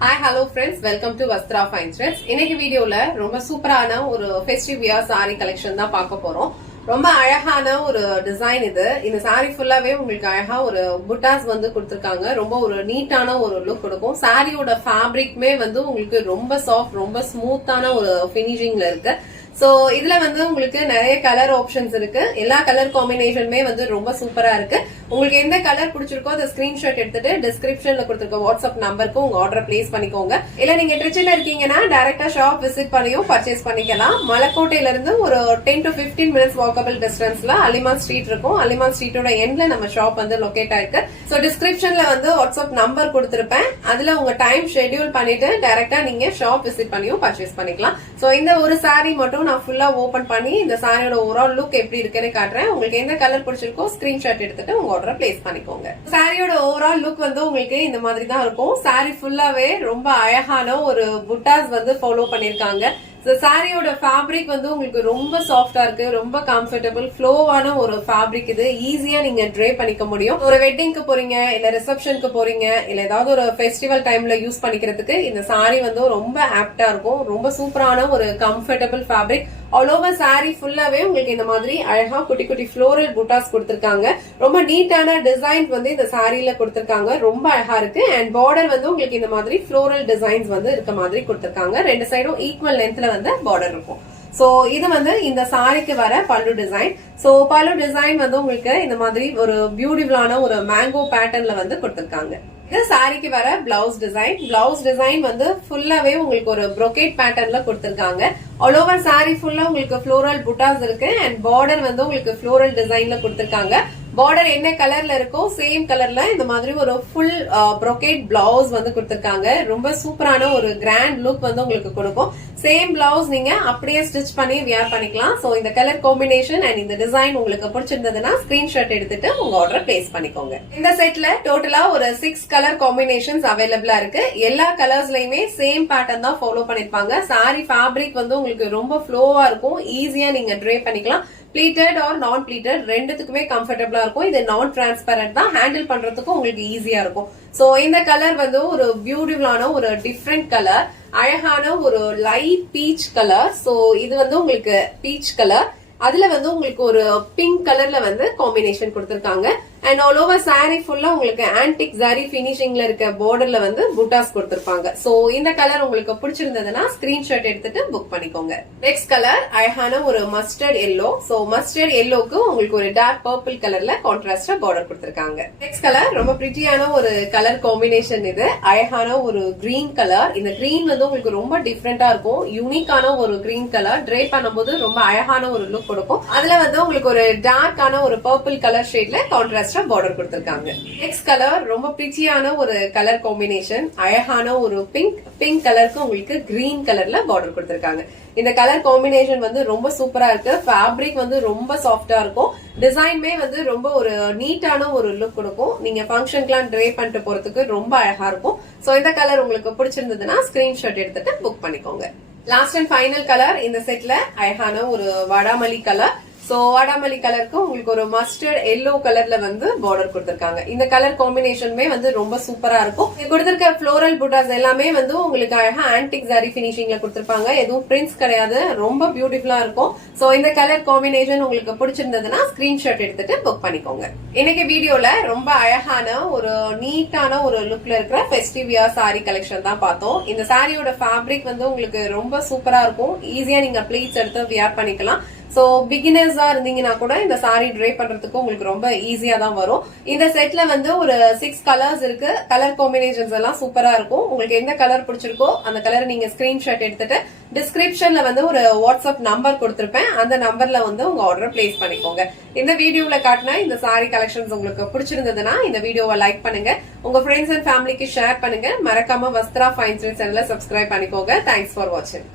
Hi, hello friends. Welcome to Vastra Fine Threads. இன்னைக்கு வீடியோல ரொம்ப சூப்பரான ஒரு ஃபெஸ்டிவ் வியர் சாரி கலெக்ஷன் தான் பார்க்க போறோம். ரொம்ப அழகான ஒரு டிசைன் இது. இந்த சாரி ஃபுல்லாவே உங்களுக்கு அழகா ஒரு புட்டாஸ் வந்து கொடுத்திருக்காங்க. ரொம்ப ஒரு நீட்டான ஒரு லுக் கொடுக்கும். சாரியோட ஃபேப்ரிக்மே வந்து உங்களுக்கு ரொம்ப சாஃப்ட், ரொம்ப ஸ்மூத்தான ஒரு ஃபினிஷிங்ல இருக்கு. சோ இதுல வந்து உங்களுக்கு நிறைய கலர் ஆப்ஷன்ஸ் இருக்கு. எல்லா கலர் காம்பினேஷனுமே வந்து ரொம்ப சூப்பரா இருக்கு. உங்களுக்கு எந்த கலர் பிடிச்சிருக்கோ அதை ஸ்கிரீன்ஷாட் எடுத்துட்டு டிஸ்கிரிப்ஷன்ல கொடுத்திருக்க வாட்ஸ்அப் நம்பருக்கு உங்க ஆர்டர் பிளேஸ் பண்ணிக்கோங்க. இல்ல நீங்க ட்ரிச்சில இருக்கீங்கன்னா டைரக்டா ஷாப் விசிட் பண்ணியும் பர்ச்சேஸ் பண்ணிக்கலாம். மலைக்கோட்டையில இருந்து ஒரு 10 to 15 மினிட்ஸ் வாக்கபிள் டிஸ்டன்ஸ்ல அலிமான் ஸ்ட்ரீட் இருக்கும். அலிமான் ஸ்ட்ரீட்டோட எண்ட்ல நம்ம ஷாப் வந்து லொகேட் ஆயிருக்கு. சோ டிஸ்கிரிப்ஷன்ல வந்து வாட்ஸ்அப் நம்பர் கொடுத்திருப்பேன். அதுல உங்க டைம் ஷெட்யூல் பண்ணிட்டு டைரக்டா நீங்க ஷாப் விசிட் பண்ணியும் பர்ச்சேஸ் பண்ணிக்கலாம். சோ இந்த ஒரு சாரி மட்டும் நான் ஃபுல்லா ஓபன் பண்ணி இந்த சாரியோட ஓவரால் லுக் எப்படி இருக்குன்னு காட்டுறேன். உங்களுக்கு எந்த கலர் பிடிச்சிருக்கோ ஸ்கிரீன்ஷாட் எடுத்துட்டு உங்க ஆர்டரை பிளேஸ் பண்ணிக்கோங்க. சாரியோட ஓவரால் லுக் வந்து உங்களுக்கு இந்த மாதிரி தான் இருக்கும். சாரி ஃபுல்லாவே ரொம்ப அழகான ஒரு புட்டாஸ் வந்து ஃபாலோ பண்ணிருக்காங்க. சாரியோட ஃபேப்ரிக் வந்து உங்களுக்கு ரொம்ப சாஃப்டா இருக்கு, ரொம்ப கம்ஃபர்டபிள் ஃப்ளோவான ஒரு ஃபேப்ரிக். இது ஈஸியா நீங்க ட்ரே பண்ணிக்க முடியும். ஒரு வெட்டிங்க்கு போறீங்க, இல்ல ரிசப்ஷனுக்கு போறீங்க, இல்ல ஏதாவது ஒரு ஃபெஸ்டிவல் டைம்ல யூஸ் பண்ணிக்கிறதுக்கு இந்த சாரி வந்து ரொம்ப ஆப்டா இருக்கும். ரொம்ப சூப்பரான ஒரு comfortable fabric. All over sorry ஃபுல்லாவே உங்களுக்கு இந்த மாதிரி அழகா குட்டி குட்டி ஃப்ளோரல் புட்டாஸ் கொடுத்திருக்காங்க. ரொம்ப நீட்டான டிசைன் வந்து இந்த சாரியில கொடுத்திருக்காங்க. ரொம்ப அழகா இருக்கு. அண்ட் பார்டர் வந்து உங்களுக்கு இந்த மாதிரி ஃப்ளோரல் டிசைன்ஸ் வந்து இருக்க மாதிரி கொடுத்திருக்காங்க. ரெண்டு சைடும் ஈக்குவல் லென்த்ல வந்து பார்டர் இருக்கும். சோ இது வந்து இந்த சாரிக்கு வர பல்லு டிசைன். சோ பல்லு டிசைன் வந்து உங்களுக்கு இந்த மாதிரி ஒரு பியூட்டிஃபுல்லான ஒரு மேங்கோ பேட்டர்ன்ல வந்து கொடுத்திருக்காங்க. இது சாரிக்கு வர பிளவுஸ் டிசைன். பிளவுஸ் டிசைன் வந்து ஃபுல்லாவே உங்களுக்கு ஒரு brocade பேட்டர்ன்ல கொடுத்திருக்காங்க. ஆல் ஓவர் சாரி ஃபுல்லா உங்களுக்கு ஃப்ளோரல் புட்டாஸ் இருக்கு. அண்ட் பார்டர் வந்து உங்களுக்கு ஃப்ளோரல் டிசைன்ல கொடுத்திருக்காங்க. பார்டர் என்ன கலர்ல இருக்கோ சேம் கலர்ல இந்த மாதிரி ஒரு ஃபுல் brocade பிளவுஸ் வந்து கொடுத்திருக்காங்க. ரொம்ப சூப்பரான ஒரு கிராண்ட் லுக் வந்து உங்களுக்கு கொடுக்கும். சேம் பிளவுஸ் நீங்க அப்படியே ஸ்டிச் பண்ணி வியர் பண்ணிக்கலாம். சோ இந்த கலர் காம்பினேஷன் அண்ட் இந்த டிசைன் உங்களுக்கு பிடிச்சிருந்ததுன்னா ஸ்கிரீன்ஷாட் எடுத்துட்டு உங்க ஆர்டர் பிளேஸ் பண்ணிக்கோங்க. இந்த செட்ல டோட்டலா ஒரு 6 கலர் காம்பினேஷன்ஸ் அவைலபிளா இருக்கு. எல்லா கலர்ஸ்லயுமே சேம் பேட்டர்ன் தான் ஃபாலோ பண்ணிருப்பாங்க. சாரி ஃபேப்ரிக் வந்து உங்களுக்கு ரொம்ப ஃப்ளோவா இருக்கும். ஈஸியா நீங்க ட்ரே பண்ணிக்கலாம். பிளீட்டட் ஆர் நான் பிளீட்டட் ரெண்டுத்துக்குமே கம்ஃபர்டபிளா இருக்கும். இது நான் டிரான்ஸ்பரண்ட் தான். ஹேண்டில் பண்றதுக்கும் உங்களுக்கு ஈஸியா இருக்கும். சோ இந்த கலர் வந்து ஒரு பியூட்டிஃபுல்லான ஒரு டிஃப்ரெண்ட் கலர், அழகான ஒரு லைட் பீச் கலர். சோ இது வந்து உங்களுக்கு பீச் கலர், அதுல வந்து உங்களுக்கு ஒரு பிங்க் கலர்ல வந்து காம்பினேஷன் கொடுத்திருக்காங்க. அண்ட் ஆல் ஓவர் சாரி ஃபுல்லா உங்களுக்கு ஆன்டிக் சாரி பினிஷிங்ல இருக்க பார்டர்ல வந்து புட்டாஸ் கொடுத்திருப்பாங்க. சோ இந்த கலர் உங்களுக்கு பிடிச்சிருந்ததுன்னா ஸ்கிரீன்ஷாட் எடுத்துட்டு புக் பண்ணிக்கோங்க. நெக்ஸ்ட் கலர் அழகான ஒரு மஸ்டர்ட் எல்லோ. சோ மஸ்டர்ட் எல்லோக்கு உங்களுக்கு ஒரு டார்க் பர்பிள் கலர்ல கான்ட்ராஸ்டா பார்டர் கொடுத்திருக்காங்க. நெக்ஸ்ட் கலர் ரொம்ப பிரிட்டியான ஒரு கலர் காம்பினேஷன். இது அழகான ஒரு கிரீன் கலர். இந்த கிரீன் வந்து உங்களுக்கு ரொம்ப டிஃப்ரெண்டா இருக்கும். யூனிக்கான ஒரு கிரீன் கலர். ட்ரே பண்ணும்போது ரொம்ப அழகான ஒரு லுக் கொடுக்கும். அதுல வந்து உங்களுக்கு ஒரு டார்க்கான ஒரு பர்பிள் கலர் ஷேட்ல கான்ட்ராஸ்ட் பார்டர் கொடுத்திருக்காங்க. நெக்ஸ்ட் கலர் ரொம்ப பிரிட்டியான ஒரு கலர் காம்பினேஷன். அழகான ஒரு பிங்க் கலருக்கு உங்களுக்கு கிரீன் கலர்ல பார்டர் கொடுத்திருக்காங்க. இந்த கலர் காம்பினேஷன் வந்து ரொம்ப சூப்பரா இருக்கு. ஃபேப்ரிக் வந்து ரொம்ப சாஃப்டா இருக்கும். டிசைன்மே வந்து ரொம்ப ஒரு நீட்டான ஒரு லுக் கொடுக்கும். நீங்க ஃபங்க்ஷனுக்குலாம் ட்ரே பண்ணிட்டு போறதுக்கு ரொம்ப அழகா இருக்கும். சோ இந்த கலர் உங்களுக்கு பிடிச்சிருந்ததுன்னா ஸ்கிரீன்ஷாட் எடுத்துட்டு புக் பண்ணிக்கோங்க. லாஸ்ட் அண்ட் ஃபைனல் கலர் இந்த செட்ல அழகான ஒரு வாடாமல்லி கலர். சோ வாடாமல்லி கலருக்கு உங்களுக்கு ஒரு மஸ்டர்ட் எல்லோ கலர்ல வந்து பார்டர் கொடுத்திருக்காங்க. இந்த கலர் காம்பினேஷனுமே வந்து ரொம்ப சூப்பரா இருக்கும். கொடுத்திருக்க ஃப்ளோரல் புட்டாஸ் எல்லாமே வந்து உங்களுக்கு அழகா ஆன்டிக் சாரி பினிஷிங்ல கொடுத்திருப்பாங்க. எதுவும் பிரிண்ட்ஸ் கிடையாது. ரொம்ப பியூட்டிஃபுல்லா இருக்கும். சோ இந்த கலர் காம்பினேஷன் உங்களுக்கு பிடிச்சிருந்ததுன்னா ஸ்கிரீன்ஷாட் எடுத்துட்டு புக் பண்ணிக்கோங்க. இன்னைக்கு வீடியோல ரொம்ப அழகான ஒரு நீட்டான ஒரு லுக்ல இருக்கிற ஃபெஸ்டிவ் வியர் சாரி கலெக்ஷன் தான் பார்த்தோம். இந்த சாரியோட ஃபேப்ரிக் வந்து உங்களுக்கு ரொம்ப சூப்பரா இருக்கும். ஈஸியா நீங்க ப்ளீட்ஸ் எடுத்து வியர் பண்ணிக்கலாம். சோ பிகினர்ஸா இருந்தீங்கன்னா கூட இந்த சாரி ட்ரே பண்றதுக்கு உங்களுக்கு ரொம்ப ஈஸியா தான் வரும். இந்த செட்ல வந்து ஒரு 6 கலர்ஸ் இருக்கு. கலர் காம்பினேஷன்ஸ் எல்லாம் சூப்பரா இருக்கும். உங்களுக்கு எந்த கலர் பிடிச்சிருக்கோ அந்த கலரை நீங்க ஸ்கிரீன்ஷாட் எடுத்துட்டு டிஸ்கிரிப்ஷன்ல வந்து ஒரு வாட்ஸ்அப் நம்பர் கொடுத்திருப்பேன். அந்த நம்பர்ல வந்து உங்க ஆர்டர் பிளேஸ் பண்ணிக்கோங்க. இந்த வீடியோல காட்டின இந்த சாரி கலெக்ஷன்ஸ் உங்களுக்கு பிடிச்சிருந்ததுன்னா இந்த வீடியோவை லைக் பண்ணுங்க. உங்க ஃப்ரெண்ட்ஸ் அண்ட் ஃபேமிலிக்கு ஷேர் பண்ணுங்க. மறக்காம வஸ்த்ரா ஃபைன் த்ரெட்ஸ் சேனலை சப்ஸ்கிரைப் பண்ணிக்கோங்க. தேங்க்ஸ் ஃபார் வாட்சிங்.